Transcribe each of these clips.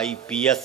IPS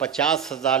50,000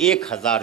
1,000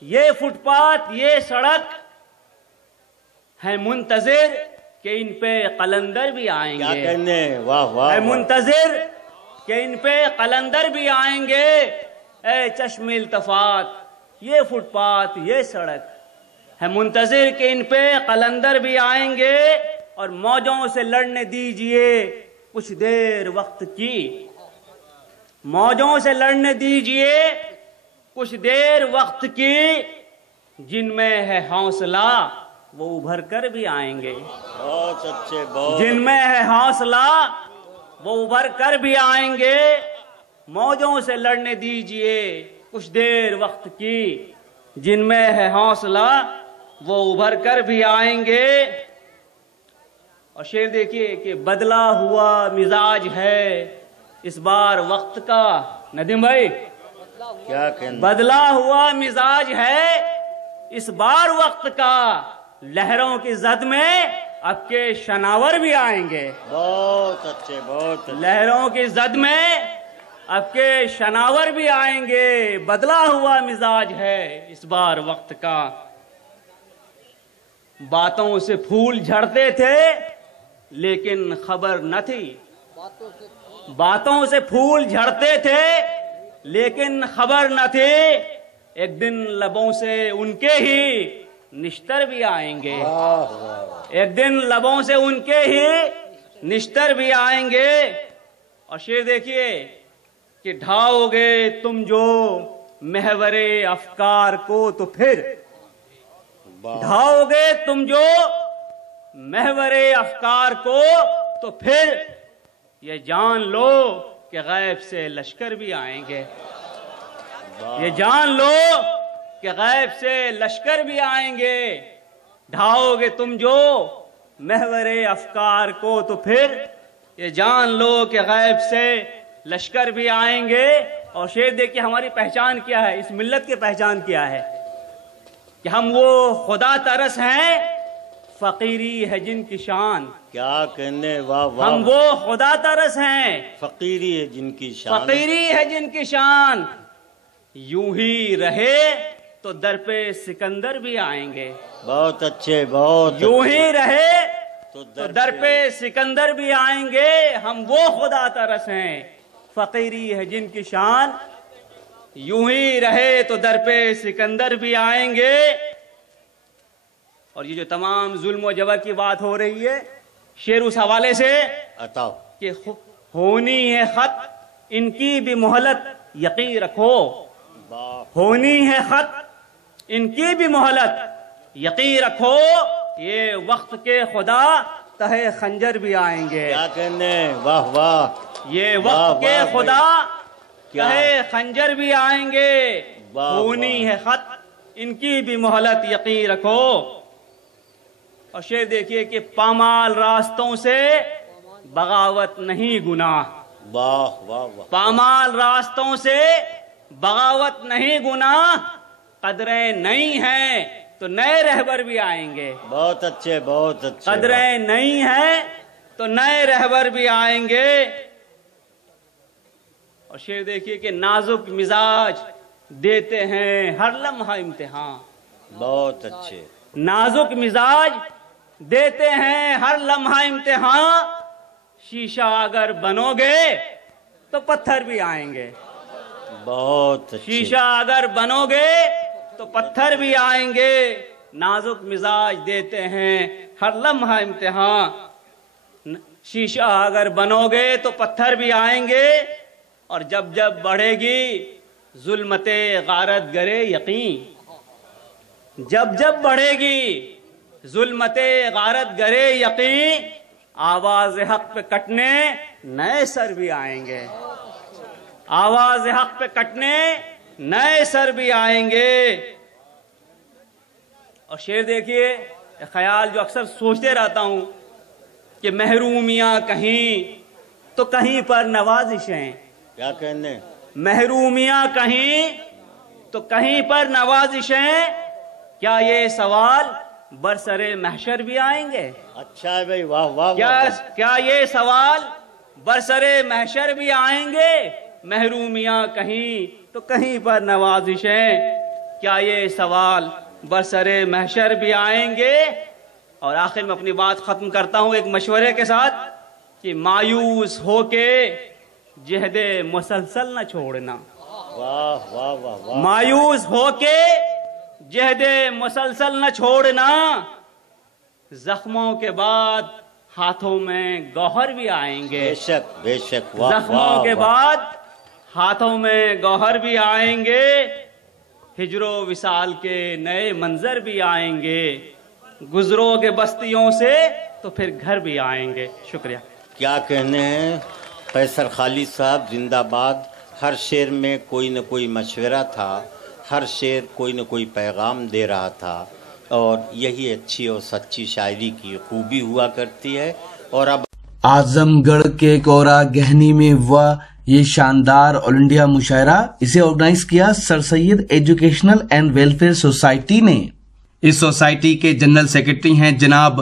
یہ fit path, یہ سڑک ہے منتظر کہ ان پہ قلندر بھی آئیں کیا گے، کہنے ہیں؟ واہ واہ ہے واہ۔ منتظر کہ ان پہ قلندر بھی آئیں گے۔ اے چشم التفات، یہ فٹ پاتھ، یہ سڑک ہے منتظر کہ ان پہ قلندر بھی آئیں گے، اور موجوں سے لڑنے دیجئے کچھ دیر وقت کی، موجوں سے لڑنے دیجئے کچھ دیر وقت کی، جن میں ہے حوصلہ وہ ابھر کر بھی آئیں گے، بہت اچھے، بہت جن میں ہے حوصلہ وہ ابھر کر بھی آئیں گے، موجوں سے لڑنے دیجئے کچھ دیر وقت کی، جن میں ہے حوصلہ وہ ابھر کر بھی آئیں گے۔ اور شعر دیکھیے کہ بدلا ہوا مزاج ہے اس بار وقت کا، ندیم بھائی کیا کہنے؟ بدلا ہوا مزاج ہے اس بار وقت کا، لہروں کی زد میں اب کے شناور بھی آئیں گے، بہت اچھے، بہت اچھے۔ لہروں کی زد میں اب کے شناور بھی آئیں گے، بدلا ہوا مزاج ہے اس بار وقت کا۔ باتوں سے پھول جھڑتے تھے لیکن خبر نہ تھی، باتوں سے پھول جھڑتے تھے لیکن خبر نہ تھی، ایک دن لبوں سے ان کے ہی نشتر بھی آئیں گے، واہ واہ۔ ایک دن لبوں سے ان کے ہی نشتر بھی آئیں گے۔ اور شعر دیکھیے کہ ڈھاؤ گے تم جو محور افکار کو تو پھر، ڈھاؤ گے تم جو محور افکار کو تو پھر، یہ جان لو کہ غیب سے لشکر بھی آئیں گے، یہ جان لو کہ غیب سے لشکر بھی آئیں گے، ڈھاؤ گے تم جو محور افکار کو تو پھر، یہ جان لو کہ غیب سے لشکر بھی آئیں گے۔ اور شعر دیکھیے ہماری پہچان کیا ہے، اس ملت کی پہچان کیا ہے کہ ہم وہ خدا ترس ہیں، فقیری ہے جن کی شان، کیا کہنے؟ واہ واہ۔ ہم وہ خدا ترس ہیں، فقیری ہے جن کی شان، فقیری ہے جن کی شان، یوں ہی رہے تو در پہ سکندر بھی آئیں گے، بہت اچھے، بہت یوں اچھے۔ ہی رہے تو تو در پہ سکندر بھی آئیں گے، ہم وہ خدا ترس ہیں، فقیری ہے جن کی شان، یوں ہی رہے تو در پہ سکندر بھی آئیں گے۔ اور یہ جو تمام ظلم و جبر کی بات ہو رہی ہے، شعر اس حوالے سے بتاؤ۔ کہ ہونی ہے خط ان کی بھی مہلت یقین رکھو، واہ، ہونی ہے خط ان کی بھی مہلت یقین رکھو، یہ وقت کے خدا تہے خنجر بھی آئیں گے، کیا کہنے؟ واہ واہ۔ یہ واہ وقت کے واہ خدا کیا؟ تہے خنجر بھی آئیں گے، واہ ہونی واہ۔ ہے خط ان کی بھی مہلت یقین رکھو۔ اور شعر دیکھیے کہ پامال راستوں سے بغاوت نہیں گناہ، واہ واہ واہ۔ پامال راستوں سے بغاوت نہیں گناہ، قدریں نہیں ہیں تو نئے رہبر بھی آئیں گے، بہت اچھے، بہت اچھے۔ قدریں نہیں ہیں تو نئے رہبر بھی آئیں گے۔ اور شعر دیکھیے کہ نازک مزاج دیتے ہیں ہر لمحہ امتحان، بہت اچھے۔ نازک مزاج دیتے ہیں ہر لمحہ امتحان، شیشہ اگر بنو گے تو پتھر بھی آئیں گے، بہت اچھے۔ شیشہ اگر بنو گے تو پتھر بھی آئیں گے، نازک مزاج دیتے ہیں ہر لمحہ امتحان، شیشہ اگر بنو گے تو پتھر بھی آئیں گے۔ اور جب جب بڑھے گی ظلمت غارت گرے یقین، جب جب بڑھے گی ظلمت غارت گرے یقین، آواز حق پہ کٹنے نئے سر بھی آئیں گے، آواز حق پہ کٹنے نئے سر بھی آئیں گے۔ اور شعر دیکھیے خیال جو اکثر سوچتے رہتا ہوں کہ محرومیاں کہیں تو کہیں پر نوازشیں، کیا کہنے؟ محرومیاں کہیں تو کہیں پر نوازشیں، کیا یہ سوال برسر محشر بھی آئیں گے، اچھا ہے بھائی، واہ واہ واہ۔ کیا یہ سوال برسر محشر بھی آئیں گے، محرومیاں کہیں تو کہیں پر نوازشیں، کیا یہ سوال برسرے محشر بھی آئیں گے؟ اور آخر میں اپنی بات ختم کرتا ہوں ایک مشورے کے ساتھ کہ مایوس ہو کے جہد مسلسل نہ چھوڑنا، واہ واہ واہ واہ، مایوس ہو کے جہد مسلسل نہ چھوڑنا، زخموں کے بعد ہاتھوں میں گوہر بھی آئیں گے، بے شک بے شک، واہ زخموں کے بعد ہاتھوں میں گوہر بھی آئیں گے، ہجر و وصال کے نئے منظر بھی آئیں گے، گزرو گے بستیوں سے تو پھر گھر بھی آئیں گے۔ شکریہ۔ کیا کہنے ہیں قیصر خالد صاحب، زندہ باد۔ ہر شعر میں کوئی نہ کوئی مشورہ تھا، ہر شعر کوئی نہ کوئی پیغام دے رہا تھا، اور یہی اچھی اور سچی شاعری کی خوبی ہوا کرتی ہے۔ اور اب اعظم گڑھ کے کورا گہنی میں ہوا یہ شاندار آل انڈیا مشاعرہ، اسے آرگنائز کیا سر سید ایجوکیشنل اینڈ ویلفیئر سوسائٹی نے۔ اس سوسائٹی کے جنرل سیکرٹری ہیں جناب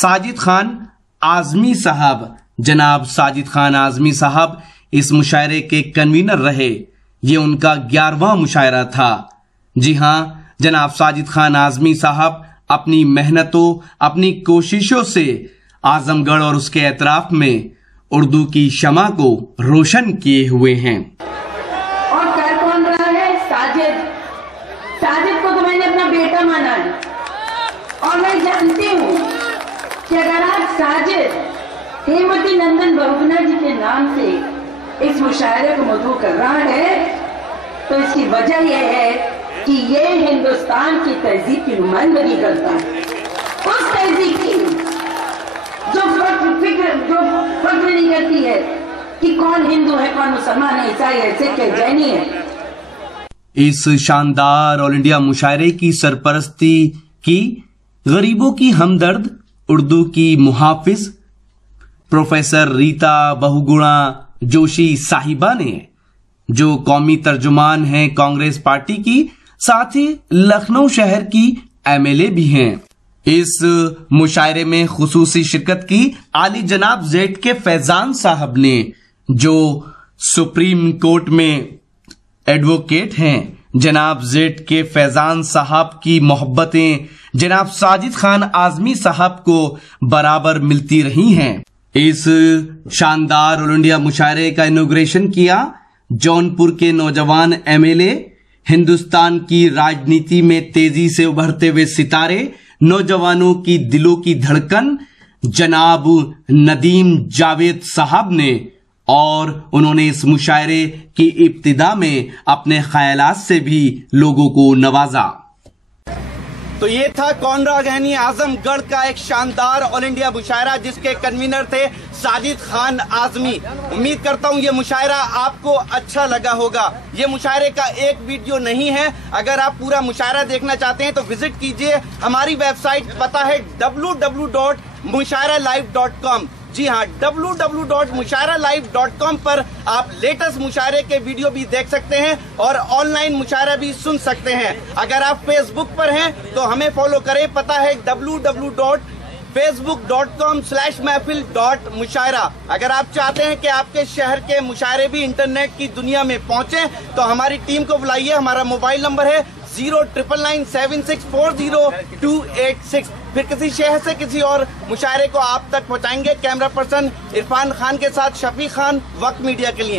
ساجد خان اعظمی صاحب۔ جناب ساجد خان اعظمی صاحب اس مشاعرے کے کنوینر رہے، یہ ان کا 11واں مشاعرہ تھا۔ جی ہاں، جناب ساجد خان اعظمی صاحب اپنی محنتوں، اپنی کوششوں سے اعظم گڑھ اور اس کے اطراف میں اردو کی شمع کو روشن کیے ہوئے ہیں۔ اور کر کون رہا ہے؟ ساجد۔ ساجد کو تو میں نے اپنا بیٹا مانا ہے، اور میں جانتی ہوں کہ اگر آج ساجد ہیموتی نندن بہگنا جی کے نام سے اس مشاعرے کو مدعو کر رہا ہے تو اس کی وجہ یہ ہے کہ یہ ہندوستان کی تہذیب کی نمائندگی کرتا ہے، اس تہذیب کی جو فکر نہیں کرتی ہے کہ کون ہندو ہے، کون مسلمان ہے، عیسائی ہے، سکھ ہے، جینی ہے۔ اس شاندار آل انڈیا مشاعرے کی سرپرستی کی غریبوں کی ہمدرد، اردو کی محافظ پروفیسر ریتا بہوگنا جوشی صاحبہ نے، جو قومی ترجمان ہیں کانگریس پارٹی کی، ساتھ ہی لکھنؤ شہر کی MLA بھی ہیں۔ اس مشاعرے میں خصوصی شرکت کی عالی جناب زیڈ کے فیضان صاحب نے، جو سپریم کورٹ میں ایڈوکیٹ ہیں۔ جناب زیڈ کے فیضان صاحب کی محبتیں جناب ساجد خان اعظمی صاحب کو برابر ملتی رہی ہیں۔ اس شاندار آل انڈیا مشاعرے کا انوگریشن کیا جونپور کے نوجوان MLA، ہندوستان کی راجنیتی میں تیزی سے ابھرتے ہوئے ستارے، نوجوانوں کی دلوں کی دھڑکن جناب ندیم جاوید صاحب نے، اور انہوں نے اس مشاعرے کی ابتدا میں اپنے خیالات سے بھی لوگوں کو نوازا۔ تو یہ تھا کونرا گہنی اعظم گڑھ کا ایک شاندار آل انڈیا مشاعرہ، جس کے کنوینر تھے ساجد خان اعظمی۔ امید کرتا ہوں یہ مشاعرہ آپ کو اچھا لگا ہوگا۔ یہ مشاعرے کا ایک ویڈیو نہیں ہے، اگر آپ پورا مشاعرہ دیکھنا چاہتے ہیں تو وزٹ کیجئے ہماری ویب سائٹ، پتہ ہے www.mushairalive.com۔ جی ہاں، www.mushairalive.com پر آپ لیٹسٹ مشاعرے کے ویڈیو بھی دیکھ سکتے ہیں اور آن لائن مشاعرہ بھی سن سکتے ہیں۔ اگر آپ فیس بک پر ہیں تو ہمیں فالو کریں، پتہ ہے www.facebook.com/محفل.مشاعرہ۔ اگر آپ چاہتے ہیں کہ آپ کے شہر کے مشاعرے بھی انٹرنیٹ کی دنیا میں پہنچیں تو ہماری ٹیم کو بلائیے، ہمارا موبائل نمبر ہے 09997640286۔ پھر کسی شہر سے کسی اور مشاعرے کو آپ تک پہنچائیں گے۔ کیمرہ پرسن عرفان خان کے ساتھ شفیق خان، وقت میڈیا کے لیے۔